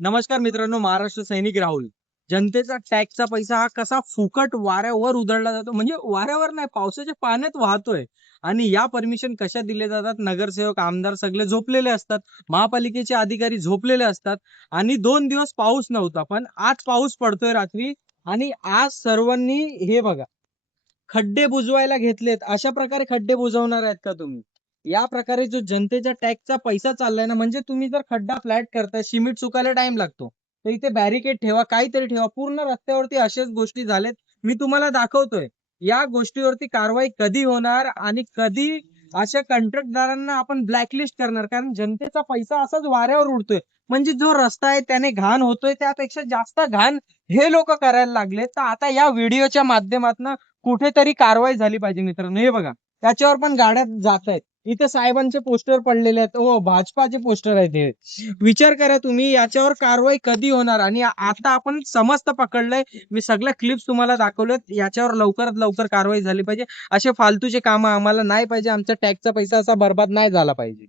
नमस्कार मित्रांनो, महाराष्ट्र सैनिक राहुल. जनतेचा टॅक्सचा पैसा हा कसा फुकट वाऱ्यावर उधळला जातो, म्हणजे वाऱ्यावर नाही, पावसाच्या पाण्यात वाहतोय. आणि या परमिशन कशा दिले जातात? नगरसेवक, आमदार सगळे झोपलेले असतात. महापालिकेचे अधिकारी झोपलेले असतात. आणि 2 दिवस पाऊस नव्हता, पण आज पाऊस पडतोय रात्री. आणि आज सर्वांनी हे बघा, खड्डे बुजवायला घेतलेत. अशा प्रकारे खड्डे बुजवणार आहेत का तुम्ही? या प्रकारे जो जनतेच्या टॅक्सचा पैसा चाललाय ना, म्हणजे तुम्ही जर खड्डा फ्लॅट करताय, सिमेंट सुकायला टाइम लागतो. तर इथे बॅरिकेड ठेवा, काहीतरी ठेवा. पूर्ण रस्त्यावरती अशाच गोष्टी झाल्यात. मी तुम्हाला दाखवतोय. या गोष्टीवरती कारवाई कधी होणार आणि कधी अशा कंत्राटदारांना आपण ब्लॅकलिस्ट करणार? कारण जनतेचा पैसा असाच वाऱ्यावर उडतोय. म्हणजे जो रस्ता आहे त्याने घाण होतोय, त्यापेक्षा जास्त घाण हे लोक करायला लागले. तर आता या व्हिडिओच्या माध्यमातून कुठेतरी कारवाई झाली पाहिजे मित्रांनो. हे बघा, त्याच्यावर पण गाड्या जात आहेत. इथे साहेबांचे पोस्टर पडलेले आहेत. हो, भाजपाचे पोस्टर आहेत हे. विचार करा तुम्ही, याच्यावर कारवाई कधी होणार? आणि आता आपण समस्त पकडलंय. मी सगळ्या क्लिप्स तुम्हाला दाखवल्यात. याच्यावर लवकरात लवकर कारवाई झाली पाहिजे. असे फालतूचे काम आम्हाला नाही पाहिजे. आमचा टॅक्सचा पैसा असा बर्बाद नाही झाला पाहिजे.